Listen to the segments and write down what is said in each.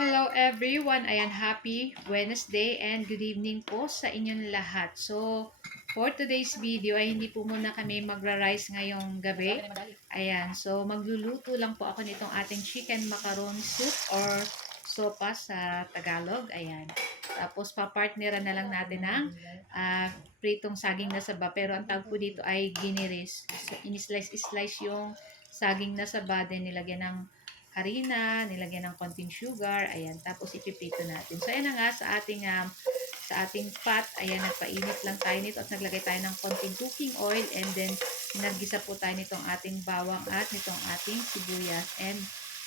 Hello everyone! Ayan, happy Wednesday and good evening po sa inyong lahat. So, for today's video ay hindi po muna kami magra-rice ngayong gabi. Ayan, so magluluto lang po ako nitong ating chicken macaroni soup or sopa sa Tagalog. Ayan. Tapos, papartneran na lang natin ng pritong saging na saba. Pero ang tawag po dito ay giniris. So, in-slice-slice yung saging na saba, then nilagyan ng harina, nilagyan ng konting sugar, ayan, tapos ipiprito natin. So, ayan na nga sa ating pot, ayan, nagpainit lang tayo nito at naglagay tayo ng konting cooking oil and then naggisa po tayo nitong ating bawang at nitong ating sibuyas. And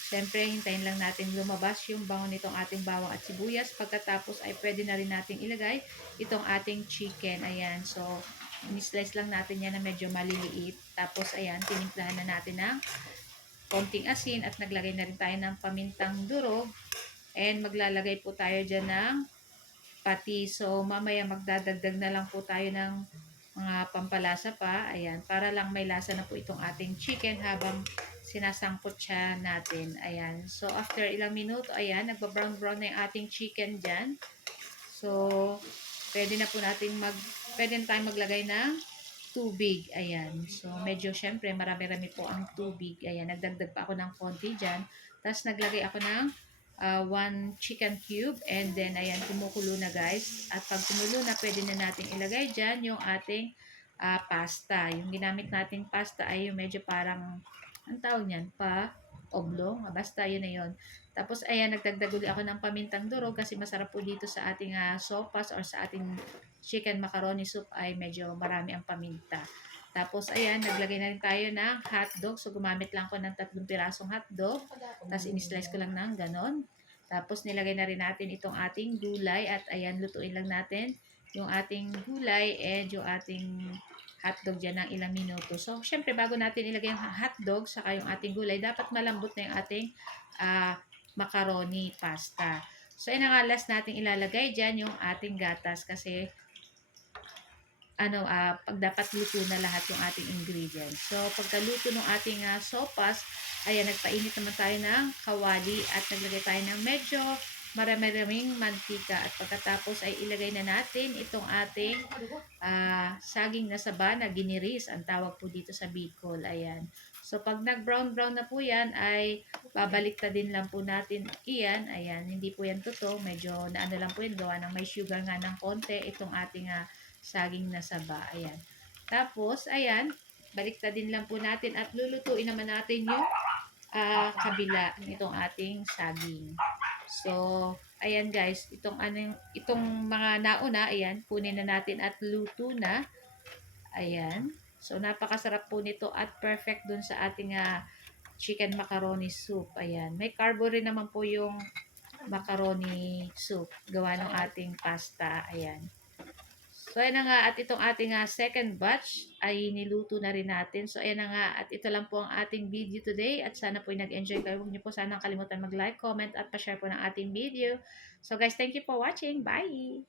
syempre, hintayin lang natin lumabas yung bango nitong ating bawang at sibuyas. Pagkatapos ay pwede na rin natin ilagay itong ating chicken. Ayan, so in-slice lang natin yan na medyo maliliit. Tapos, ayan, tinimplahan na natin ng konting asin at naglagay na rin tayo ng pamintang durog and maglalagay po tayo dyan ng patis. So, mamaya magdadagdag na lang po tayo ng mga pampalasa pa. Ayan, para lang may lasa na po itong ating chicken habang sinasangkot siya natin. Ayan, so after ilang minuto, ayan, nagbabrown-brown na yung ating chicken dyan. So, pwede na po natin pwede na tayong maglagay ng tubig. Ayan. So, medyo syempre marami-rami po ang tubig. Ayan. Nagdagdag pa ako ng konti dyan. Tapos, naglagay ako ng 1 chicken cube. And then, ayan, kumukulo na guys. At pag kumulo na, pwede na natin ilagay dyan yung ating pasta. Yung ginamit nating pasta ay yung medyo parang, ang tawag niyan, oblong. Basta, yun na yun. Tapos, ayan, nagdagdag ulit ako ng pamintang durog kasi masarap po dito sa ating sopas or sa ating chicken macaroni soup ay medyo marami ang paminta. Tapos, ayan, naglagay na rin tayo ng hotdog. So, gumamit lang ko ng 3 pirasong hotdog. Tapos, in-slice ko lang ng ganon. Tapos, nilagay na rin natin itong ating gulay. At, ayan, lutuin lang natin yung ating gulay and yung ating hotdog dyan ng ilang minuto. So, syempre, bago natin ilagay yung hotdog saka yung ating gulay, dapat malambot na yung ating macaroni pasta. So, ayan nga, last natin ilalagay dyan yung ating gatas kasi pag dapat luto na lahat yung ating ingredients. So, pagkaluto ng ating sopas, ayan, nagpainit naman tayo ng kawali at naglagay tayo ng medyo marami-raming mantika. At pagkatapos ay ilagay na natin itong ating saging na saba na giniris. Ang tawag po dito sa Bicol. Ayan. So, pag nag-brown-brown na po yan, ay babaliktadin lang po natin iyan. Ayan, hindi po yan totoo. Medyo naano lang po yan. Gawa ng may sugar nga ng konti itong ating saging na saba. Ayan. Tapos, ayan, baliktadin lang po natin at lulutuin naman natin yung kabila nitong ating saging. So, ayan guys, itong mga nauna, ayan, kunin na natin at luto na. Ayan. So, napakasarap po nito at perfect dun sa ating chicken macaroni soup. Ayan. May carbo rin naman po yung macaroni soup. Gawa ng ating pasta. Ayan. So, ayan na nga. At itong ating second batch ay niluto na rin natin. So, ayan na nga. At ito lang po ang ating video today. At sana po nag-enjoy kayo. Huwag niyo po sanang kalimutan mag-like, comment, at pa-share po ng ating video. So, guys, thank you for watching. Bye!